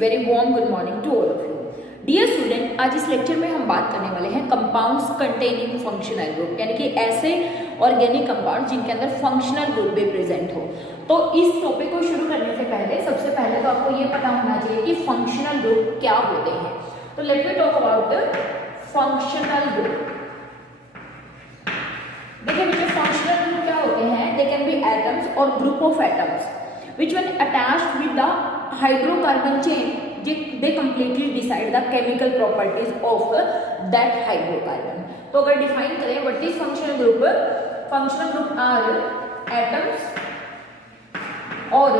Very warm good morning to all of you. Dear student, आज इस lecture में हम बात करने वाले हैं कंपाउंड्स कंटेनिंग फंक्शनल ग्रुप, यानी कि ऐसे ऑर्गेनिक कंपाउंड जिनके अंदर फंक्शनल ग्रुप भी प्रेजेंट हो। तो इस टॉपिक को शुरू करने से पहले सबसे पहले तो आपको ये पता होना चाहिए कि फंक्शनल ग्रुप क्या होते हैं। तो let me talk about the functional group. देखिए बच्चों, फंक्शनल ग्रुप क्या होते हैं? दे कैन बी एटम्स और group of atoms which when attached with the hydrocarbon chain they completely decide the chemical properties of that hydrocarbon। तो अगर define करें what is functional group or atoms और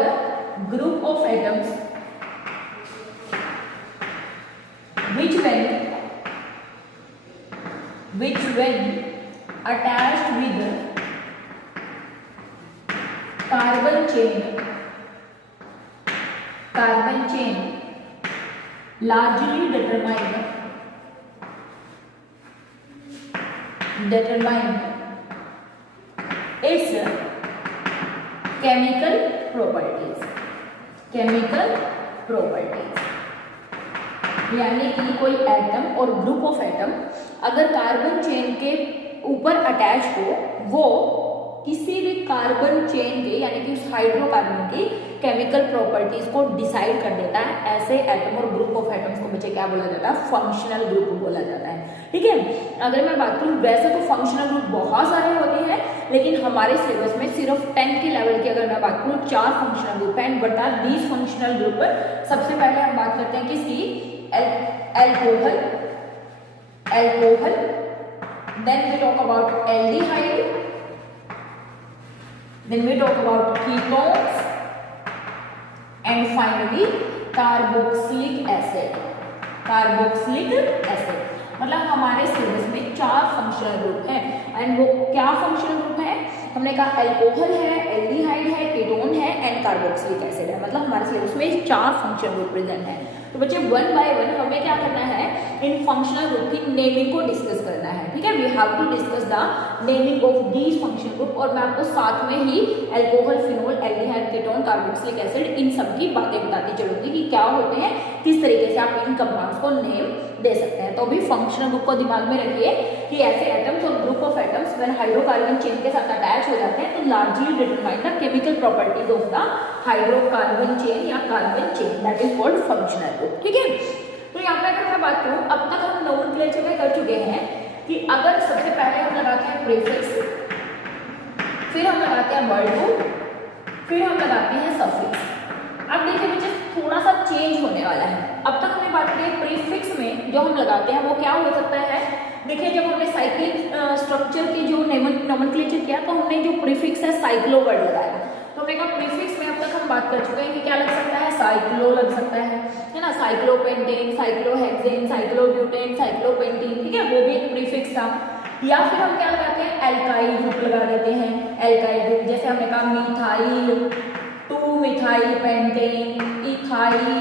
group of atoms which when attached with carbon chain largely determine its chemical properties। यानी कि कोई atom और group of atom अगर carbon chain के ऊपर अटैच हो, वो किसी भी कार्बन चेन के यानी कि उस हाइड्रोकार्बन की केमिकल प्रॉपर्टीज को डिसाइड कर देता है। ऐसे एटम और ग्रुप ऑफ एटम्स को बच्चे क्या बोला जाता है? फंक्शनल ग्रुप बोला जाता है। ठीक है, अगर मैं बात करूं वैसे तो फंक्शनल ग्रुप बहुत सारे होते हैं, लेकिन हमारे सिलेबस में सिर्फ 10 के लेवल की अगर मैं बात करूं 4 फंक्शनल ग्रुप है। And but are these functional group. सबसे पहले हम बात करते हैं किसकी? Alcohol. Then we talk about aldehyde, then we talk about ketones and finally carboxylic acid। मतलब हमारे सिलेबस में 4 फंक्शनल ग्रुप हैं। एंड वो क्या फंक्शनल ग्रुप है? हमने कहा एल्कोहल है, एल्डिहाइड है, कीटोन है एंड कार्बोक्सिलिक एसिड है। मतलब हमारे सिलेबस में 4 फंक्शनल ग्रुप प्रेजेंट है। तो बच्चे 1 बाय 1 हमें क्या करना है? इन फंक्शनल ग्रुप की नेमिंग को डिस्कस करना है। ठीक है, we have to discuss the naming of these functional group. और मैं आपको साथ में ही alcohol, phenol, aldehyde, ketone, carboxylic acid इन सब की बातें बताती चलूंगी कि क्या होते हैं, किस तरीके से आप इन कंपाउंड्स को नेम दे सकते हैं। तो भी फंक्शनल ग्रुप को दिमाग में रखिए कि ऐसे एटम्स और group of atoms when hydrocarbon chain के साथ अटैच हो जाते हैं तो largely determine the chemical properties of the hydrocarbon chain या carbon chain, that is called functional group. ठीक है, तो यहाँ पे अगर मैं बात करूँ, अब तक हम नोमेनक्लेचर में कर चुके हैं कि अगर सबसे पहले हम लगाते हैं प्रीफिक्स, फिर हम लगाते हैं वर्ड रूट, फिर हम लगाते हैं सफिक्स। अब देखिए बच्चे, थोड़ा सा चेंज होने वाला है। अब तक हमने बात की प्रीफिक्स में जो हम लगाते हैं वो क्या हो सकता है? देखिए, जब हमने साइक्लिक स्ट्रक्चर की जो नोमेनक्लेचर किया तो हमने जो प्रीफिक्स है साइक्लो वर्ड लगाया। तो हमने कहा प्रीफिक्स में अब तक हम बात कर चुके हैं कि क्या लग सकता है? साइक्लो लग सकता है ना, साइक्लोपेंटेन, साइक्लोहेक्सेन, साइक्लोब्यूटेन, साइक्लोपेंटीन। ठीक है, वो भी एक प्रीफिक्स था। या फिर हम क्या लगाते हैं? एल्काइल ग्रुप लगा देते हैं। एल्काइल ग्रुप जैसे हमने कहा methyl, 2 methyl pentane, ethyl,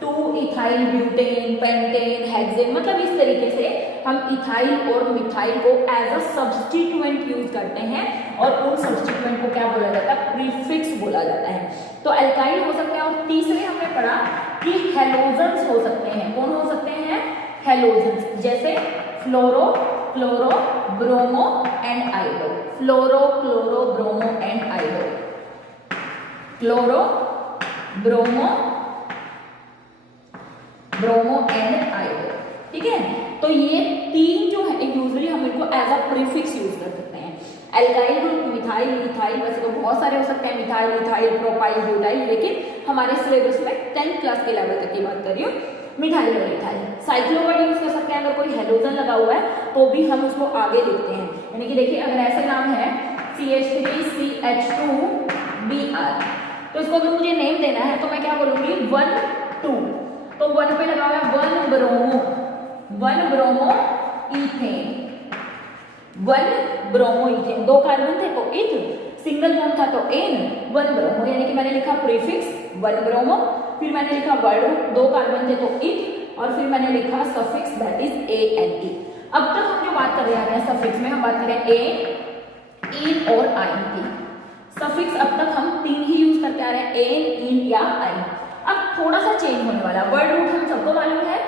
2 ethyl butane, pentane, hexane. मतलब इस तरीके से हम इथाइल और मिथाइल को एज अ सब्स्टिट्यूएंट यूज करते हैं और उन सब्स्टिट्यूएंट को क्या बोला जाता है? प्रीफिक्स बोला जाता है। तो एल्काइल हो सकते हैं। और तीसरे हमने पढ़ा कि हेलोजन्स हो सकते हैं। कौन हो सकते हैं? हेलोजन्स, जैसे fluoro, chloro, bromo and iodo. Fluoro, chloro, bromo and iodo. Chloro, bromo and iodo. ठीक है, तो ये 3 जो है यूजुअली हम इनको एज अ प्रीफिक्स यूज कर सकते हैं। एल्काइल ग्रुप मिथाइल, इथाइल, वैसे तो बहुत सारे हो सकते हैं, मिथाइल, इथाइल, प्रोपाइल, ब्यूटाइल, लेकिन हमारे सिलेबस में 10th क्लास के लेवल तक की बात कर रही हूँ, मिथाइल और इथाइल। साइक्लो वर्ड यूज कर सकते हैं अगर कोई हेलोजन लगा हुआ है तो भी हम उसको आगे लिखते हैं। यानी कि देखिए, अगर ऐसे नाम है CH3CH2Br, तो इसको अगर मुझे नेम देना है तो मैं क्या बोलूंगी? 1 2। तो 1 पे लगा हुआ है 1 bromo ethane, 1 bromo ethane. 2 carbon थे तो इथ, सिंगल बॉन्ड था तो एन, 1 ब्रोमो। यानी कि मैंने लिखा प्रीफिक्स 1 ब्रोमो, फिर मैंने लिखा वर्ड रूट, 2 कार्बन थे तो इथ, और फिर मैंने लिखा सफिक्स दैट इज ANE। अब तक हम जो बात कर रहे हैं सफिक्स में, हम बात करें एन, इन और आइन की। सफिक्स अब तक हम 3 ही यूज करते आ रहे हैं, एन, इन या आइन। अब थोड़ा सा चेंज होने वाला है। वर्ड रूट हम सबको मालूम है,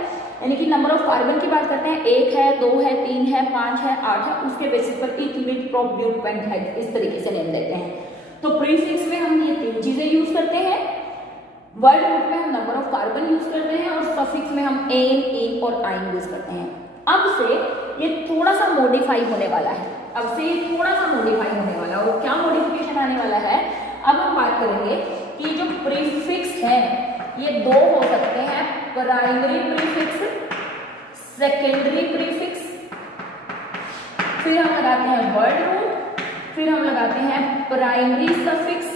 यानी कि नंबर ऑफ कार्बन की बात करते हैं, 1 है, 2 है, 3 है, 5 है, 8 है, उसके बेसिस पर eth, meth, prop, but, pent, hex इस तरीके से नेम देते हैं। तो प्रीफिक्स में हम ये 3 चीजें यूज करते हैं, वर्ड रूट में हम नंबर ऑफ कार्बन यूज करते हैं और सफिक्स में हम एन, इन और आइन यूज करते हैं। अब से ये थोड़ा सा मॉडिफाई होने वाला है, अब से ये थोड़ा सा मॉडिफाई होने वाला है। और क्या मॉडिफिकेशन आने वाला है, अब हम बात करेंगे कि जो प्रीफिक्स है ये 2 हो सकते हैं, प्राइमरी प्रीफिक्स, सेकेंडरी प्रीफिक्स, फिर हम लगाते हैं वर्ड रूट, फिर हम लगाते हैं प्राइमरी सफिक्स,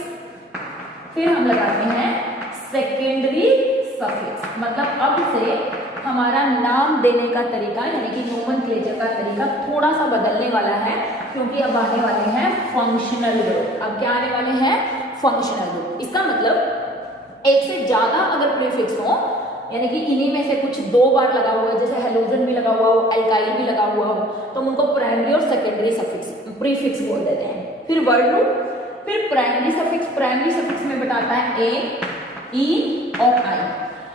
फिर हम लगाते हैं सेकेंडरी सफिक्स। मतलब अब से हमारा नाम देने का तरीका यानी कि नोमेनक्लेचर का तरीका थोड़ा सा बदलने वाला है, क्योंकि अब आने वाले हैं फंक्शनल ग्रुप। अब क्या आने वाले हैं, फंक्शनल ग्रुप। इसका मतलब एक से ज्यादा अगर प्रीफिक्स हो, यानी कि इन्हीं में से कुछ 2 बार लगा हुआ है, जैसे हेलोजन भी लगा हुआ हो, एल्काइल भी लगा हुआ हो, तो उनको प्राइमरी और सेकेंडरी सफिक्स प्रीफिक्स बोल देते हैं। फिर वर्ड रूट, फिर प्राइमरी सफिक्स, प्राइमरी सफिक्स में बताता है ए, ई और आई।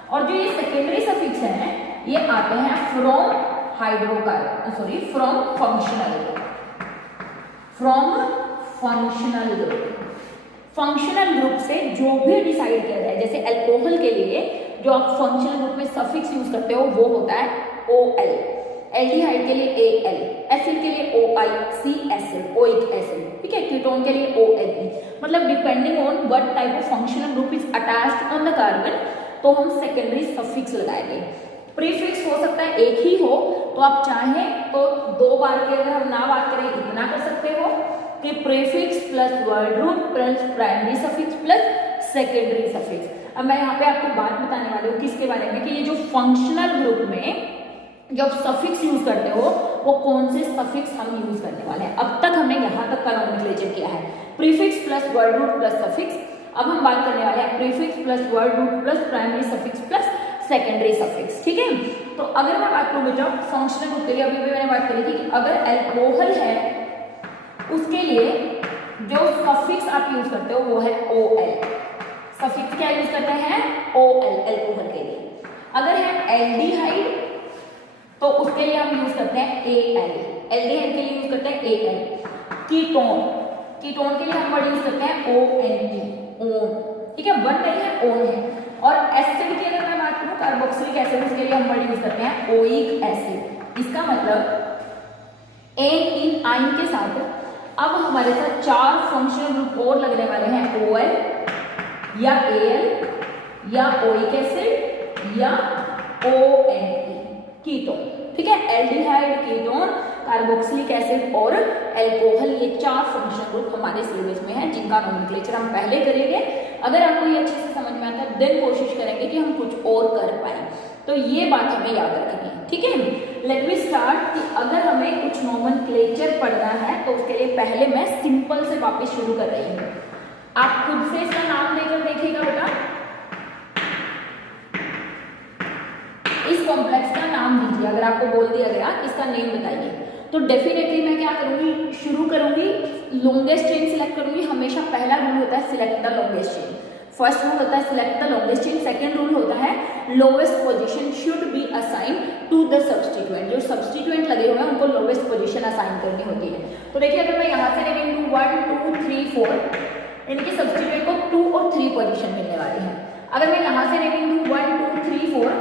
और जो ये सेकेंडरी सफिक्स हैं ये आते हैं from hydrocarbon, sorry from functional group, from functional group. Functional group से जो भी डिसाइड किया जाए, जैसे अल्कोहल के लिए जो आप फंक्शनल ग्रुप में सफिक्स यूज करते हो वो होता है OL, एल्डिहाइड के लिए AL, एसिड के लिए OIC एसिड, ओइक एसिड, ठीक है। कीटोन के लिए ONE। मतलब depending on what type of functional group is attached on the carbon, तो हम सेकेंडरी सफिक्स लगाएंगे। प्रीफिक्स हो सकता है एक ही हो, तो आप चाहें तो 2 बार के अगर हम ना बात करें इतना कर सकते हो कि prefix plus word root plus primary suffix plus secondary suffix. अब मैं यहाँ पे आपको बात बताने वाली हूँ किसके बारे में, कि ये जो फंक्शनल ग्रुप में जब सफिक्स यूज करते हो वो कौन से सफिक्स हम यूज करने वाले हैं। अब तक हमने यहाँ तक का नोमेनक्लेचर किया है, prefix plus word root plus suffix. अब हम बात करने वाले हैं prefix plus word root plus primary suffix plus secondary suffix, ठीक है। तो अगर मैं बात करूँ बेटा फंक्शनल ग्रुप के लिए, अभी भी मैंने बात करी थी कि अगर अल्कोहल है उसके लिए जो सफिक्स आप यूज करते हो वो है OL। सफिक्स क्या यूज करते हैं, OL अल्कोहल के लिए। अगर है एल्डिहाइड तो उसके लिए हम यूज करते हैं AL, एल्डिहाइड के लिए यूज करते हैं AL। कीटोन, कीटोन के लिए हम वर्ड यूज करते हैं ONE, ओन, ठीक है, वर्ड नहीं है ओन है। और एसिड की अगर मैं बात करूं कार्बोक्सिलिक एसिड, उसके लिए हम वर्ड यूज करते हैं ओइक एसिड। इसका मतलब एन, इन, आइन के साथ अब हमारे साथ 4 फंक्शनल ग्रुप और लगने वाले हैं, OL या AL या ओइक एसिड या ONE, कीटोन, ठीक है। एल्डिहाइड, कीटोन, कार्बोक्सिलिक एसिड और अल्कोहल, ये 4 फंक्शनल ग्रुप हमारे सिलेबस में है, जिनका नोमेनक्लेचर हम पहले करेंगे। अगर आपको ये अच्छे से समझ में आता है देन कोशिश करेंगे कि हम कुछ और कर पाए, तो ये बात हमें याद रखनी है, ठीक है। लेट मी स्टार्ट कि अगर हमें कुछ नोमेनक्लेचर पढ़ना है तो उसके लिए पहले मैं सिंपल से वापस शुरू कर रही हूँ। आप खुद से इसका नाम देकर देखिएगा बेटा, इस कॉम्प्लेक्स का नाम दीजिए। अगर आपको बोल दिया गया इसका नेम बताइए, तो डेफिनेटली मैं क्या करूंगी, शुरू करूंगी लॉन्गेस्ट चेन सिलेक्ट करूंगी। हमेशा पहला रूल होता है select the longest chain, first rule होता है select the longest chain, second rule होता है lowest position should be assign to the substituent. जो सब्स्टिट्यूएंट लगे हुए हैं उनको लोवेस्ट पोजीशन असाइन करनी होती है। तो देखिए अगर मैं यहाँ से रेंज लूँ 1 2 3 4, इनके सब्स्टिट्यूएंट को 2 और 3 पोजीशन मिलने वाली है। अगर मैं यहाँ से रेंज लूँ 1 2 3 4,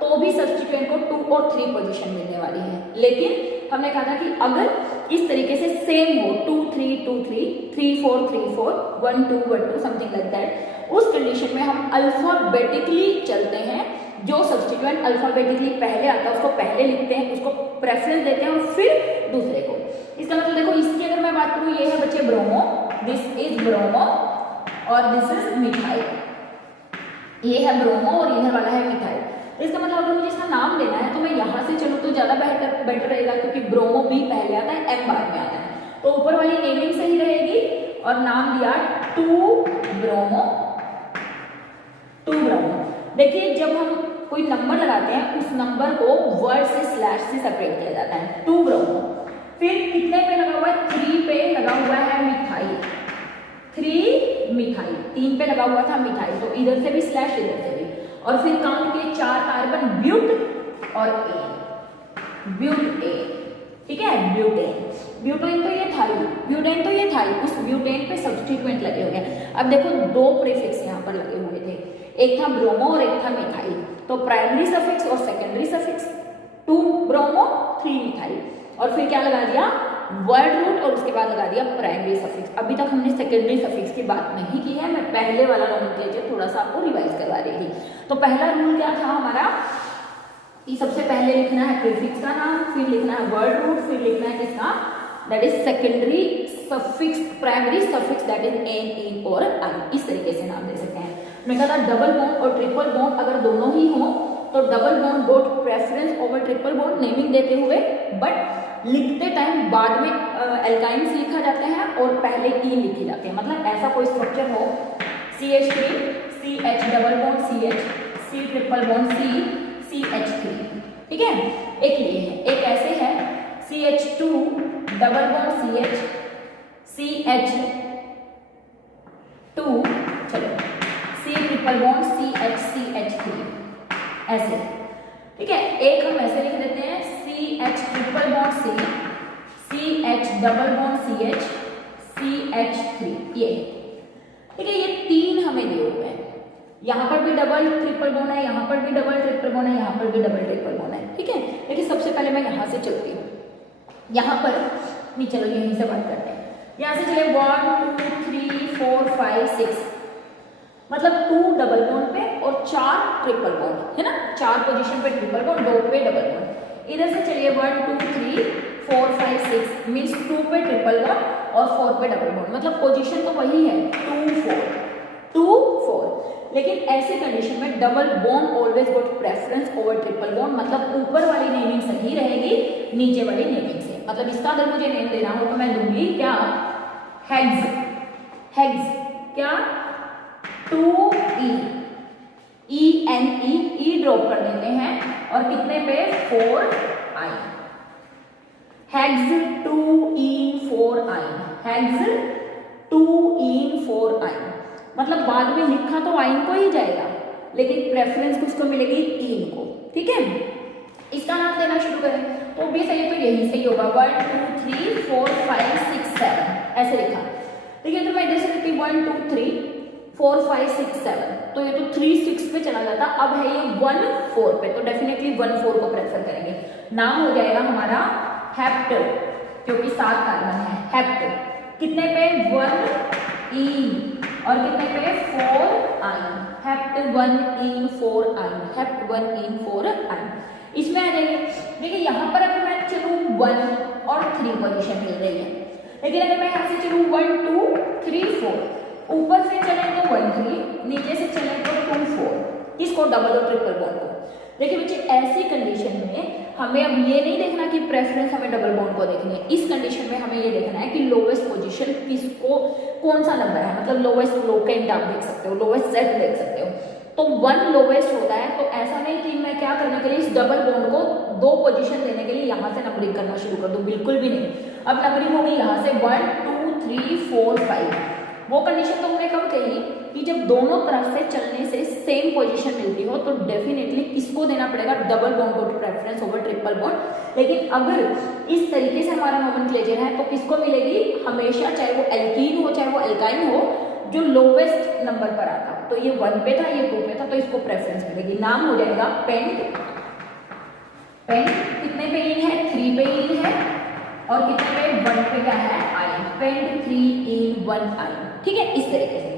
तो भी सब्स्टिट्यूएंट को 2 और 3 पोजीशन मिलने वाली है। लेकिन हमने कहा था कि अगर इस तरीके से सेम हो 2 3 2 3 3 4 3 4 1 2 1 2 समथिंग लाइक दैट, उस कंडीशन में हम अल्फाबेटिकली चलते हैं। जो सब्स्टिट्यूएंट अल्फाबेटिकली पहले आता है उसको पहले लिखते हैं, उसको प्रेफरेंस देते हैं और फिर दूसरे को। इसका मतलब देखो इसकी अगर मैं बात करूँ, ये है बच्चे ब्रोमो, दिस इज ब्रोमो और दिस इज मिथाइल। ये है ब्रोमो और इधर वाला है मिथाइल। इसका मतलब अगर मुझे इसका नाम लेना है तो मैं यहाँ से चलूँ तो ज़्यादा बेटर रहेगा, क्योंकि ब्रोमो बी पहले आता है, एम बाद में आता है, तो ऊपर वाली नेमिंग सही रहेगी। और नाम दिया 2 ब्रोमो, 2 ब्रोमो। देखिए जब हम कोई नंबर लगाते हैं उस नंबर को वर्ड से स्लैश से सेपरेट किया जाता है, 2 ब्रोमो। फिर कितने पे लगा हुआ है, 3 पे लगा हुआ है मिथाइल, 3 मिथाइल, 3 पे लगा हुआ था मिथाइल, तो इधर से भी स्लैश इधर से भी। और फिर काउंट किए 4 कार्बन ब्यूट और एन, ब्यूट ए, ठीक है, ब्यूटेन। ब्यूटेन तो ये था ही, ब्यूटेन तो ये था ही, उस ब्यूटेन पे सब्स्टिट्यूएंट लगे हुए हैं। अब देखो 2 प्रीफिक्स यहाँ पर लगे हुए थे, एक था ब्रोमो और एक था मिथाइल। तो प्राइमरी सफिक्स और सेकेंडरी सफिक्स, 2 ब्रोमो 3 मिथाइल, और फिर क्या लगा दिया, वर्ड रूट, और उसके बाद लगा दिया प्राइमरी सफिक्स। अभी तक हमने सेकेंडरी सफिक्स की बात नहीं की है, मैं पहले वाला नोमेनक्लेचर थोड़ा सा आपको रिवाइज करवा रही थी। तो पहला रूल क्या था हमारा, कि सबसे पहले लिखना है प्रीफिक्स का नाम, फिर लिखना है वर्ड रूट, फिर लिखना है किसका, that is secondary suffix, primary suffix that is ane, ene और आई, इस तरीके से नाम दे सकते हैं। मैं कहा था डबल बॉन्ड और ट्रिपल बॉन्ड अगर दोनों ही हो तो double bond got preference over triple bond naming देते हुए, बट लिखते टाइम बाद में एल्काइंस लिखा जाता है और पहले ई लिखी जाती है। मतलब ऐसा कोई स्ट्रक्चर हो, CH3 CH double bond CH, C triple bond CH3, ठीक है। एक ये है, एक ऐसे है CH2 double bond CH, CH2, चलो C ट्रिपल बॉन्ड CH3, ऐसे, ठीक है। एक हम ऐसे लिख देते हैं CH triple bond C, CH double bond CH, CH3, ये, ठीक है। ये 3 हमें दिए हुए हैं, यहाँ पर भी डबल ट्रिपल बॉन्ड है, यहाँ पर भी डबल ट्रिपल बॉन्ड है, यहाँ पर भी डबल ट्रिपल बॉन्ड है, ठीक है। लेकिन सबसे पहले मैं यहाँ से चलती हूँ, यहाँ पर नहीं, चलो यहीं से बात करते हैं। यहाँ से चले 1 2 3 4 5 6, मतलब 2 डबल बॉन्ड पे और 4 ट्रिपल बॉन्ड है ना, 4 पोजीशन पे ट्रिपल बॉन्ड, 2 पे डबल बॉन्ड। इधर से चलिए 1 2 3 4 5 6 मीन्स 2 पे ट्रिपल बॉन्ड और 4 पे डबल बॉन्ड, मतलब पोजीशन तो वही है 2 4। लेकिन ऐसे कंडीशन में डबल बॉन्ड ऑलवेज गोट प्रेफरेंस ओवर ट्रिपल बॉन्ड, मतलब ऊपर वाली नेमिंग सही रहेगी नीचे वाली नेमिंग से। मतलब इसका अगर मुझे नेम देना हो तो मैं दूंगी क्या, हेग्स, हेग्स क्या, 2E, E ड्रॉप कर देते हैं और कितने पे, 4I, हेग्स 2E4I, हेग्स 2E4I, मतलब बाद में लिखा तो आइन को ही जाएगा लेकिन प्रेफरेंस किसको मिलेगी, इन को, ठीक है। इसका नाम देना शुरू करें तो भी सही, तो यही सही होगा 1 2 3 4 5 6 7, ऐसे लिखा, ठीक है। तो मैं इधर से लिखती 1 2 3 4 5 6 7, तो ये तो 3 6 पे चला जाता, अब है ये 1 4 पे, तो डेफिनेटली 1 4 को प्रेफर करेंगे। नाम हो जाएगा हमारा हेप्ट, क्योंकि 7 कार्बन है, हेप्ट कितने पे, 1E और कितने पे, 4I, hept 1E4I, hept 1E4I, इसमें आ जाएंगे। देखिए यहाँ पर अगर मैं चलूँ 1 और 3 पोजीशन मिल रही है, लेकिन अगर मैं यहाँ से चलूँ 1 2 3 4, ऊपर से चले तो 1 3, नीचे से चले तो 2 4, किसको, डबल और ट्रिपल बॉन्ड को। देखिए बच्चे ऐसी कंडीशन में हमें अब ये नहीं देखना कि प्रेफरेंस हमें डबल बॉन्ड को देखनी है, इस कंडीशन में हमें ये देखना है कि लोवेस्ट पोजीशन किसको, कौन सा नंबर है, मतलब लोवेस्ट लोकेंट आप देख सकते हो, लोवेस्ट सेट देख सकते हो। तो 1 लोवेस्ट होता है, तो ऐसा नहीं कि मैं क्या करने के लिए इस डबल बॉन्ड को 2 पोजीशन देने के लिए यहाँ से नंबरिंग करना शुरू कर दूँ, बिल्कुल भी नहीं। अब नंबरिंग होगी यहाँ से 1 2 3 4 5, वो कंडीशन तो हमने कब कही कि जब दोनों तरफ से चलने से सेम पोजीशन मिलती हो तो डेफिनेटली किसको देना पड़ेगा, डबल बॉन्ड को प्रेफरेंस ओवर ट्रिपल बॉन्ड। लेकिन अगर इस तरीके से हमारा नोमेनक्लेचर है तो किसको मिलेगी हमेशा, चाहे वो एल्कीन हो चाहे वो एल्काइन हो, जो लोवेस्ट नंबर पर आता, तो ये 1 पे था, ये 2 पे था, तो इसको प्रेफरेंस मिलेगी। नाम हो जाएगा पेंट, पेंट कितने पे इन है, 3 पे इन है, और कितने पे, 1 पे क्या है, आयन, पेंट 3 in 1 आयन, ठीक है। इस तरीके से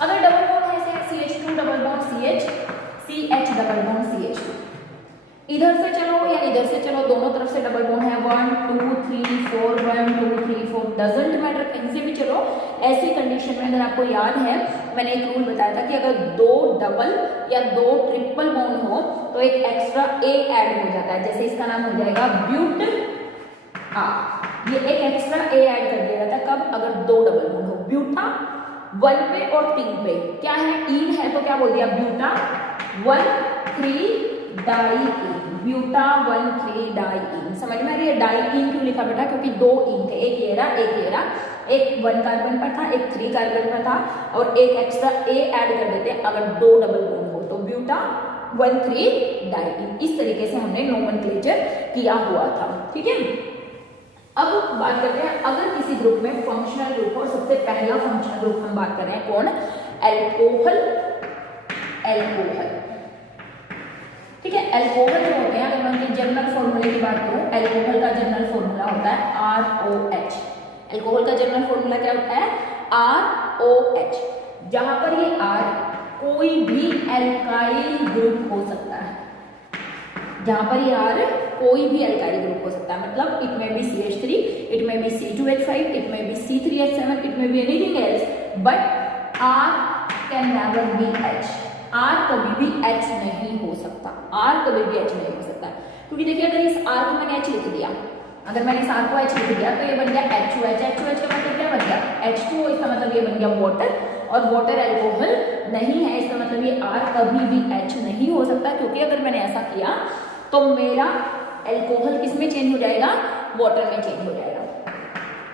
अगर डबल बॉन्ड है CH2 double bond CH, CH double bond CH2, इधर से चलो या इधर से चलो, दोनों तरफ से डबल बॉन्ड है, 1 2 3 4 1 2 3 4, डजंट मैटर, कहीं से भी चलो। ऐसी कंडीशन में अगर आपको याद है मैंने एक रूल बताया था कि अगर 2 डबल या 2 ट्रिपल बॉन्ड हो तो एक एक्स्ट्रा A ऐड हो जाता है, जैसे इसका नाम हो जाएगा ब्यूट, ये एक एक्स्ट्रा A ऐड कर दिया जाता है, कब, अगर 2 डबल बॉन्ड हो। ब्यूटा 1 पे और 3 पे क्या है, इन है, तो क्या बोल दिया, ब्यूटा 1 3 डाई इन, ब्यूटा 1 3 डाई इन। समझ में आ रही है, डाई इन क्यों लिखा बेटा, क्योंकि 2 इन थे, एक ये रहा, एक 1 कार्बन पर था, एक 3 कार्बन पर था, और एक एक्स्ट्रा A ऐड कर देते हैं अगर 2 डबल बॉन्ड हो, तो ब्यूटा 1,3 डाइईन। इस तरीके से हमने नोमेनक्लेचर किया हुआ था, ठीक है। अब बात करते हैं अगर किसी ग्रुप में फंक्शनल ग्रुप, और सबसे पहला फंक्शनल ग्रुप हम बात कर रहे हैं कौन, एल्कोहल। एल्कोहल, ठीक है। एल्कोहल जो होते हैं, अगर मैं उनके जनरल फॉर्मूले की बात करूं, एल्कोहल का जनरल फॉर्मूला होता है ROH। एल्कोहल का जनरल फॉर्मूला क्या होता है, ROH। जहां पर ये R कोई भी एल्काइल ग्रुप हो सकता है, जहां पर ये R कोई भी एल्काइल ग्रुप हो सकता है, मतलब it may be CH3, it may be C2H5, it may be C3H7, it may be anything else, but R can never be H। R कभी भी H नहीं हो सकता, R कभी भी H नहीं हो सकता, क्योंकि देखिए अगर इस R को मैंने H लिख दिया, अगर मैंने इस R को H लिख दिया तो ये बन गया H2H। H2H का मतलब क्या बन गया, H2O, इसका मतलब ये बन गया वाटर, और वाटर एल्कोहल नहीं है, इसका मतलब ये R कभी भी H नहीं हो सकता, क्योंकि अगर मैंने ऐसा किया तो मेरा एल्कोहल किस में चेंज हो जाएगा, वाटर में चेंज हो जाएगा।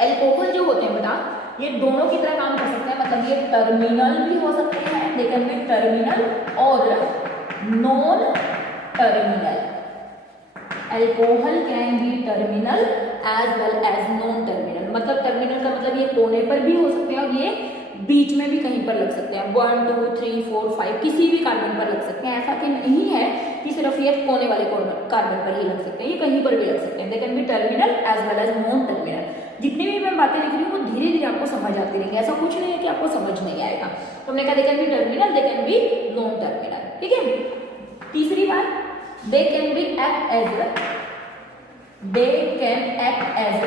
एल्कोहल जो होते हैं बेटा, ये दोनों की तरह काम कर सकते हैं, मतलब ये टर्मिनल भी हो सकते हैं, लेकिन में टर्मिनल और non terminal. Alcohol can be terminal as well as non terminal, मतलब टर्मिनल का मतलब ये कोने पर भी हो सकते हैं और ये बीच में भी कहीं पर लग सकते हैं, 1 2 3 4 5 किसी भी कार्बन पर लग सकते हैं। ऐसा कि नहीं है कि सिर्फ ये कोने वाले कार्बन पर ही लग सकते हैं, ये कहीं पर भी लग सकते हैं। They can be terminal as well as non terminal. जितनी भी मैं बातें लिख रही हूँ वो धीरे धीरे आपको समझ आती रहेंगी, ऐसा कुछ नहीं है कि आपको समझ नहीं आएगा। तो हमने कहा they can be terminal, they can be non terminal, ठीक है। तीसरी बात, they can be act as, they can act as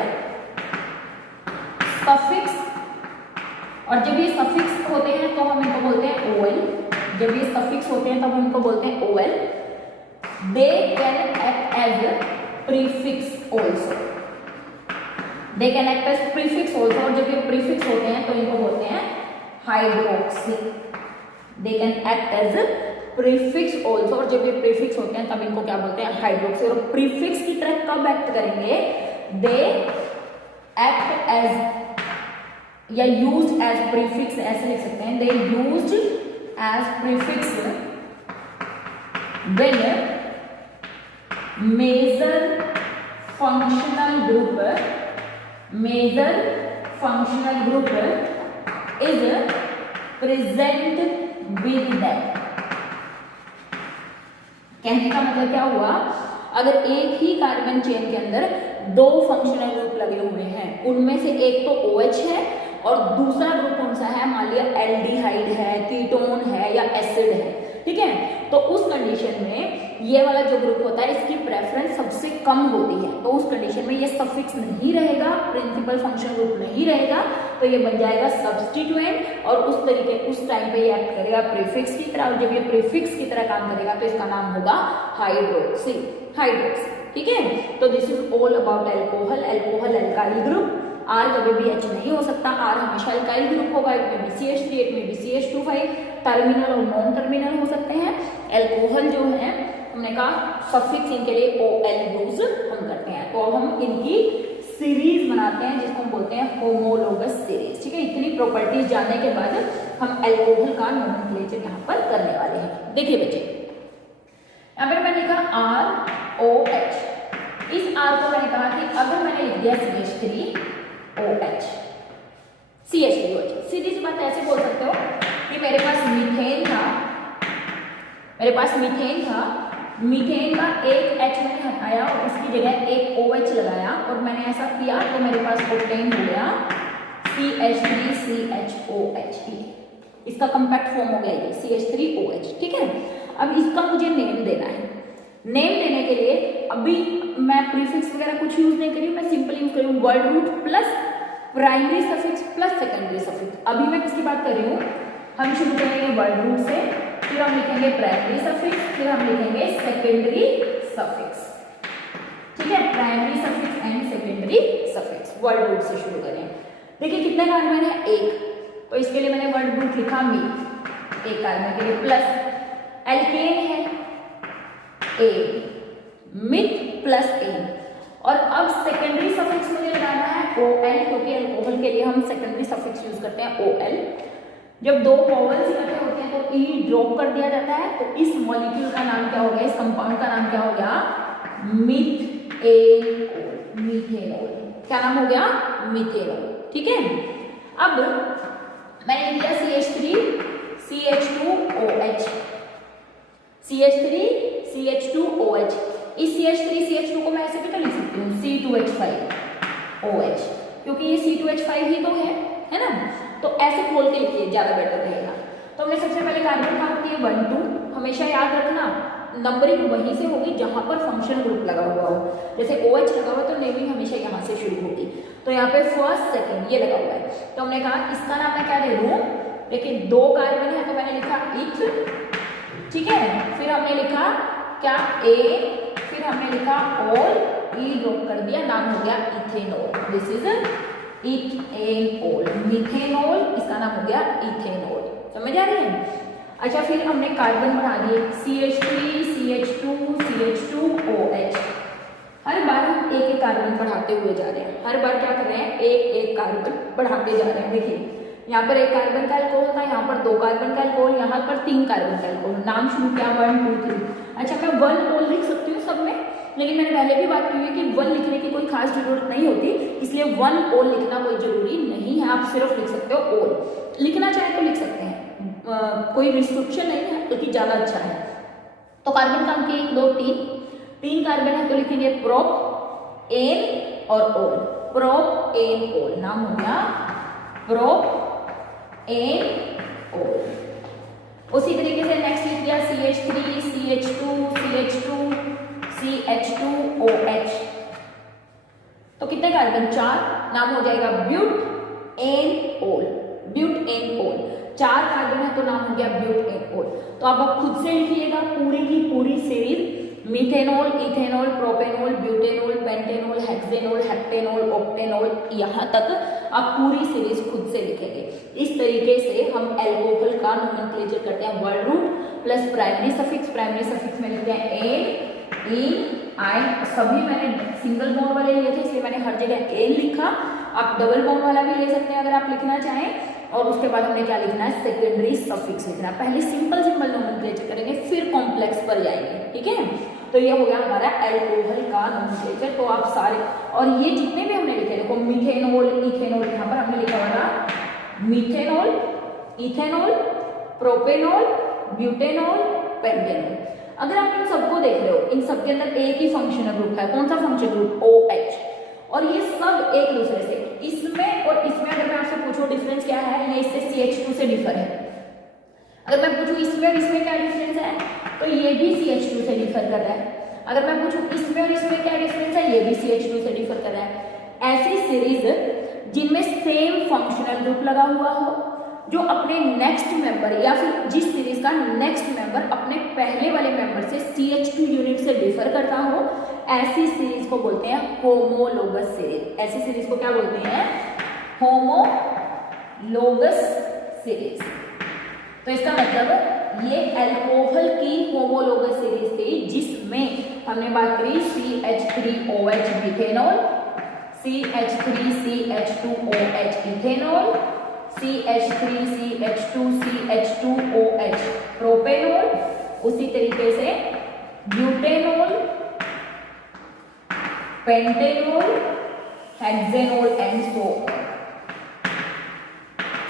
suffix, और जब ये सफिक्स होते हैं तो हम इनको बोलते हैं OL। जब ये सफिक्स होते हैं तब हम इनको बोलते हैं OL। They can act as prefix also, they can act as prefix also, और जब ये प्रीफिक्स होते हैं तो इनको बोलते हैं hydroxy. They can act as prefix also, और जब ये प्रीफिक्स होते हैं तब इनको क्या बोलते हैं, हाइड्रोक्सी। और प्रीफिक्स की तरह कब एक्ट करेंगे, दे एक्ट एज या यूज्ड एज प्रीफिक्स, ऐसे लिख सकते हैं, they used as prefix when major functional group, major functional group is present with that. कहने का मतलब क्या हुआ, अगर एक ही कार्बन चेन के अंदर दो फंक्शनल ग्रुप लगे हुए हैं, उनमें से एक तो OH है और दूसरा ग्रुप कौन सा है, मान लिया एल्डिहाइड है, कीटोन है या एसिड है, ठीक है। तो उस कंडीशन में ये वाला जो ग्रुप होता है इसकी प्रेफरेंस सबसे कम होती है, तो उस कंडीशन में ये सफिक्स नहीं रहेगा, प्रिंसिपल फंक्शन ग्रुप नहीं रहेगा, तो ये बन जाएगा सब्स्टिट्यूएंट, और उस तरीके उस टाइम पे ये एक्ट करेगा प्रीफिक्स की तरह, और जब ये प्रीफिक्स की तरह काम करेगा तो इसका नाम होगा हाइड्रोक्सी। हाइड्रोक्सी, ठीक है। तो this is all about alcohol. Alcohol alkyl group, R कभी भी H नहीं हो सकता, R हमेशा एल्काइल ग्रुप होगा, इट में बी CH3, इट में बी CH2,5, टर्मिनल और नॉन टर्मिनल हो सकते हैं। एल्कोहल जो है हमने कहा सफिक्स इनके लिए OL यूज हम करते हैं, तो हम इनकी सीरीज बनाते हैं जिसको हम बोलते हैं होमोलोगस सीरीज, ठीक है। इतनी प्रॉपर्टीज जानने के बाद हम एल्कोहल का नोमेनक्लेचर यहाँ पर करने वाले हैं। देखिए बच्चे, यहाँ पर मैंने लिखा ROH, इस R को मैंने कहा कि अगर मैंने लिख दिया CH3OH, CH3OH, सीधी सी बात ऐसे बोल सकते हो कि मेरे पास मीथेन था, मेरे पास मीथेन था, मीथेन का एक H मैंने हटाया और उसकी जगह एक OH लगाया, और मैंने ऐसा किया तो मेरे पास ऑब्टेन हो गया CH3CHOH, इसका कंपैक्ट फॉर्म हो गया ये CH3OH, ठीक है। अब इसका मुझे नेम देना है। नेम देने के लिए अभी मैं प्रीफिक्स वगैरह कुछ यूज नहीं करी, मैं सिंपल यूज करी हूँ word root plus primary suffix plus secondary suffix. अभी मैं किसकी बात कर रही हूँ, हम शुरू करेंगे वर्ड रूट से, फिर हम लिखेंगे प्राइमरी सफिक्स, फिर हम लिखेंगे सेकेंडरी सफिक्स, ठीक है। Primary suffix and secondary suffix, word root से शुरू करें। देखिए कितने कार्बन है, एक, तो इसके लिए मैंने वर्ड रूट लिखा मीथ, एक कार्बन के लिए, प्लस एल्केन है A, मिथ प्लस A, और अब सेकेंडरी सफिक्स मुझे लगाना है OL, क्योंकि अल्कोहल के लिए हम सेकेंडरी सफिक्स यूज करते हैं OL। जब दो वॉवल्स इकट्ठे होते हैं तो ई ड्रॉप कर दिया जाता है, तो इस मॉलिक्यूल का नाम क्या हो गया, इस कंपाउंड का नाम क्या हो गया, मीथेनॉल। क्या नाम हो गया, मीथेनॉल। ठीक है, अब मैंने लिया CH3CH2OH, CH3CH2OH। इस CH3CH2 को मैं ऐसे भी तो लिख सकती हूँ C2H5OH, क्योंकि ये C2H5 ही तो है ना, तो ऐसे खोल के लिखिए, ज्यादा बेटर रहेगा। तो हमने सबसे पहले कार्बन काउंट किए 1 2, हमेशा याद रखना नंबरिंग वहीं से होगी जहां पर फंक्शन ग्रुप लगा हुआ हो। जैसे OH लगा हुआ तो नेमिंग हमेशा यहाँ से शुरू होगी, तो यहाँ पे फर्स्ट सेकंड ये लगा हुआ है, तो हमने कहा इसका नाम मैं क्या दे दूँ, लेकिन 2 कार्बन है तो मैंने लिखा इथ। ठीक है, फिर हमने लिखा क्या A, फिर हमने लिखा ऑल, ई ड्रॉप कर दिया, नाम हो गया ethanol. This is ethanol, methanol, इसका नाम हो गया इथेनॉल। समझ आ रही है। अच्छा, फिर हमने कार्बन बढ़ा दिए CH3CH2CH2OH। हर बार हम एक एक कार्बन बढ़ाते हुए जा रहे हैं, हर बार क्या कर रहे हैं, एक एक कार्बन बढ़ाते जा रहे हैं। देखिए यहाँ पर 1 कार्बन का अल्कोहल था, यहाँ पर 2 कार्बन का अल्कोहल, यहाँ पर 3 कार्बन का अल्कोहल, नाम शुरू किया 1 2 3। अच्छा, मैं 1 ऑल लिख सकती हूँ सब में, लेकिन मैंने पहले भी बात की हुई है कि 1 लिखने की कोई खास जरूरत नहीं होती, इसलिए 1 ऑल लिखना कोई जरूरी नहीं है, आप सिर्फ लिख सकते हो ऑल। लिखना चाहे तो लिख सकते हैं, कोई रिस्ट्रिक्शन नहीं है, क्योंकि ज्यादा अच्छा है। तो कार्बन काउंट के 1 2 3 कार्बन है तो लिखेंगे प्रोप एन और ओल, प्रोप एन ओल, नाम हो गया प्रोप एन ओल। उसी तरीके से नेक्स्ट लिख दिया CH3CH2CH2CH2OH। तो कितने कार्बन, 4, नाम हो जाएगा ब्यूट एन ओल, ब्यूट एन ओल। 4 कार्बन है तो नाम हो गया ब्यूट एन ओल। तो अब आप खुद से लिखिएगा पूरी की पूरी series, methanol, ethanol, propanol, butanol, pentanol, hexanol, heptanol, octanol, यहाँ तक आप पूरी सीरीज खुद से लिखेंगे। इस तरीके से हम एल्कोहल का नोमेनक्लेचर करते हैं, word root plus primary suffix, primary suffix में लिखते हैं एन, ई, आई। सभी मैंने सिंगल बॉन्ड वाले लिए थे इसलिए मैंने हर जगह एन लिखा, आप डबल बॉन्ड वाला भी ले सकते हैं अगर आप लिखना चाहें। और उसके बाद हमने क्या लिखना है, सेकेंडरी सफिक्स लिखना है। पहले सिंपल नोमेनक्लेचर करेंगे, फिर कॉम्प्लेक्स पर जाएंगे। ठीक है, तो ये हो गया हमारा एल्कोहल का नोमेनक्लेचर। तो आप सारे, और ये जितने भी हमने लिखे, देखो मीथेनॉल, इथेनॉल, यहाँ पर हमने लिखा हुआ था methanol, ethanol, propanol, butanol, pentanol. अगर आप इन सबको देख रहे हो, इन सबके अंदर एक ही फंक्शनल ग्रुप है। कौन सा फंक्शनल ग्रुप, OH। और ये सब एक दूसरे से, इसमें और इसमें अगर मैं आपसे पूछूं डिफरेंस क्या है, ये इससे CH2 से डिफर है। अगर मैं पूछूं इसमें और इसमें क्या डिफरेंस है, तो ये भी CH2 से डिफर कर रहा है। अगर मैं पूछूं इसमें और इसमें क्या डिफरेंस है, ये भी CH2 से डिफर कर रहा है। ऐसी सीरीज जिनमें सेम फंक्शनल ग्रुप लगा हुआ हो, जो अपने नेक्स्ट मेंबर या फिर जिस सीरीज का नेक्स्ट मेंबर अपने पहले वाले मेंबर से CH2 यूनिट से डिफर करता हो, ऐसी सीरीज को बोलते हैं होमोलोगस सीरीज। ऐसी सीरीज को क्या बोलते हैं, होमोलोगस सीरीज। तो इसका मतलब ये अल्कोहल की होमोलोगस सीरीज थी, जिसमें हमने बात करी CH3OH methanol, CH3CH2OH ethanol, CH3CH2CH2OH propanol, उसी तरीके से butanol, pentanol, hexanol and so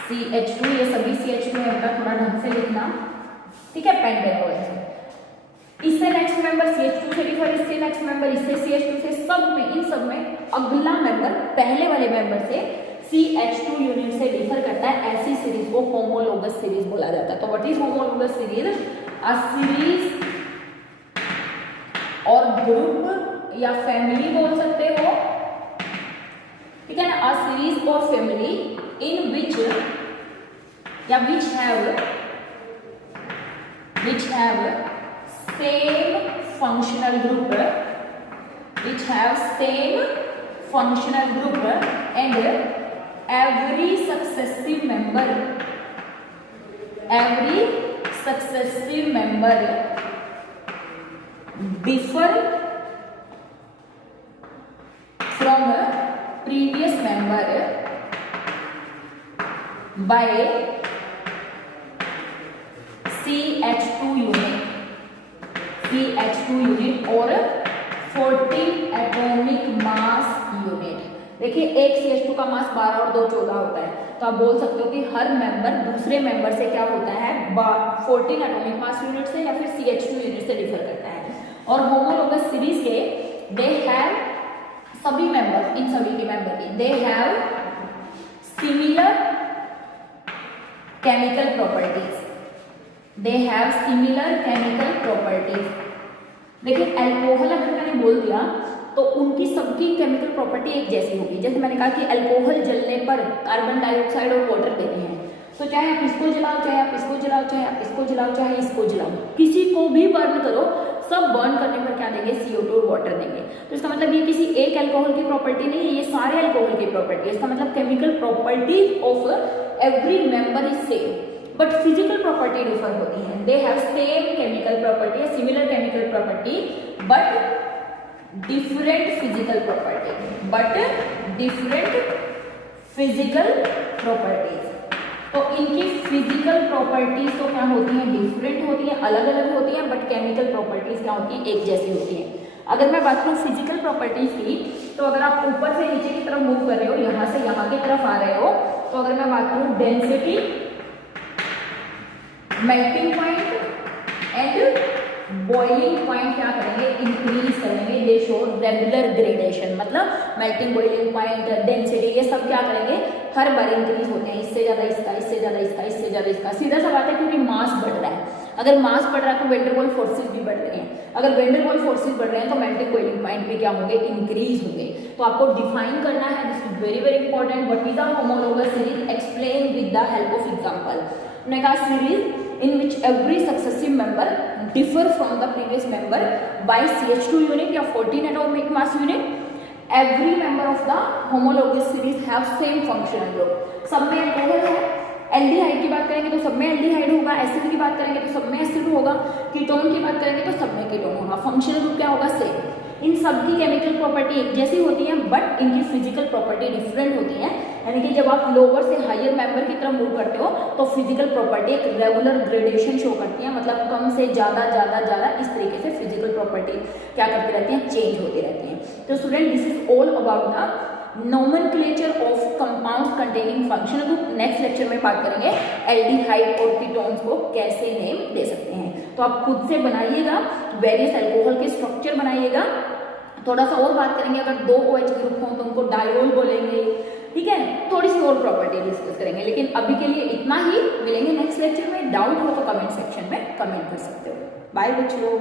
CH2, ये सभी CH2 है, इनका थोड़ा ढंग से लिखना। ठीक है, पेंटेनॉल। इससे नेक्स्ट मेंबर CH2 से डिफर, इससे नेक्स्ट मेंबर इससे CH2 से, सब में, इन सब में अगला मेंबर पहले वाले मेंबर से CH2 यूनिट से डिफर करता है। ऐसी सीरीज को होमोलोगस सीरीज बोला जाता है। तो what is homologous series, a series और ग्रुप या फैमिली बोल सकते हो, ठीक है ना, अ सीरीज और फैमिली in which या which have same functional group, which have same functional group and every successive member differ from a previous member by CH2 unit और 14 एटॉमिक मास यूनिट। देखिए एक CH2 का मास 12 और 2 14 होता है, तो आप बोल सकते हो कि हर मेंबर दूसरे मेंबर से क्या होता है 14 एटॉमिक मास यूनिट से या फिर CH2 यूनिट से डिफर करता है। और होमोलोगस सीरीज के दे हैव सभी मेंबर, इन सभी के मेंबर की they have similar chemical properties, they have similar chemical properties. देखिए अल्कोहल अगर मैंने बोल दिया तो उनकी सबकी केमिकल प्रॉपर्टी एक जैसी होगी। जैसे मैंने कहा कि अल्कोहल जलने पर कार्बन डाइऑक्साइड और वाटर देते हैं, तो चाहे आप इसको जलाओ, चाहे आप इसको जलाओ, चाहे आप इसको जलाओ, चाहे इसको जलाओ, किसी को भी बर्न करो, सब बर्न करने पर क्या देंगे CO2 और वाटर देंगे। तो इसका मतलब ये किसी एक अल्कोहल की प्रॉपर्टी नहीं है, ये सारे अल्कोहल की प्रॉपर्टी है। इसका मतलब chemical property of every member is same, but physical property differ होती है। They have same chemical property, similar chemical property but different physical property, properties. तो इनकी फिजिकल प्रॉपर्टीज तो क्या होती हैं, डिफरेंट होती हैं, अलग अलग होती हैं, बट केमिकल प्रॉपर्टीज क्या होती हैं, एक जैसी होती हैं। अगर मैं बात करूँ फिजिकल प्रॉपर्टीज की, तो अगर आप ऊपर से नीचे की तरफ मूव कर रहे हो, यहाँ से यहाँ की तरफ आ रहे हो, तो अगर मैं बात करूँ density, melting point and boiling point क्या करेंगे, इंक्रीज करेंगे। दे शो रेगुलर ग्रेडेशन, मतलब मेल्टिंग, बॉइलिंग पॉइंट, डेंसिटी, ये सब क्या करेंगे, हर बार इंक्रीज होते हैं। इससे ज्यादा इसका, इससे ज्यादा इसका, इससे ज्यादा इसका। सीधा सा बात है, क्योंकि मास बढ़ रहा है। अगर मास बढ़ रहा है तो वेन डेर वाल्स फोर्सेज भी बढ़ रहे हैं। अगर वेन डेर वाल्स फोर्सेज बढ़ रहे हैं तो मेल्टिंग, बॉइलिंग पॉइंट भी क्या होंगे, इंक्रीज होंगे। तो आपको डिफाइन करना है, this is very very important. What is a homologous series, explain with the help of example. मैंने कहा series in which every successive member differ from the previous member by CH2 unit या 14 atomic mass unit. Every member of the homologous series have same functional group. सब में alcohol है, aldehyde की बात करेंगे तो सब में एल्डिहाइड होगा, एसिड की बात करेंगे तो सब में एसिड होगा, कीटोन की बात करेंगे तो सब में कीटोन होगा। फंक्शनल ग्रुप क्या होगा, सेम। इन सब की केमिकल प्रॉपर्टी एक जैसी होती है, बट इनकी फिजिकल प्रॉपर्टी डिफरेंट होती है। यानी कि जब आप लोअर से हायर मेंबर की तरफ मूव करते हो तो फिजिकल प्रॉपर्टी एक रेगुलर ग्रेडेशन शो करती है, मतलब कम से ज्यादा ज्यादा ज्यादा इस तरीके से फिजिकल प्रॉपर्टी क्या करती रहती है, चेंज होती रहती है। तो student this is all about the nomenclature of compounds containing functional group. Next lecture में बात करेंगे एल्डिहाइड और कीटोन्स को कैसे नेम दे सकते हैं। तो आप खुद से बनाइएगा, वेरियस अल्कोहल के स्ट्रक्चर बनाइएगा। थोड़ा सा और बात करेंगे, अगर 2 OH ग्रुप हो तो उनको डायोल बोलेंगे, ठीक है। थोड़ी सी और प्रॉपर्टी डिस्कस करेंगे, लेकिन अभी के लिए इतना ही। मिलेंगे नेक्स्ट लेक्चर में। डाउट हो तो कमेंट सेक्शन में कमेंट कर सकते हो। बाय बच्चों।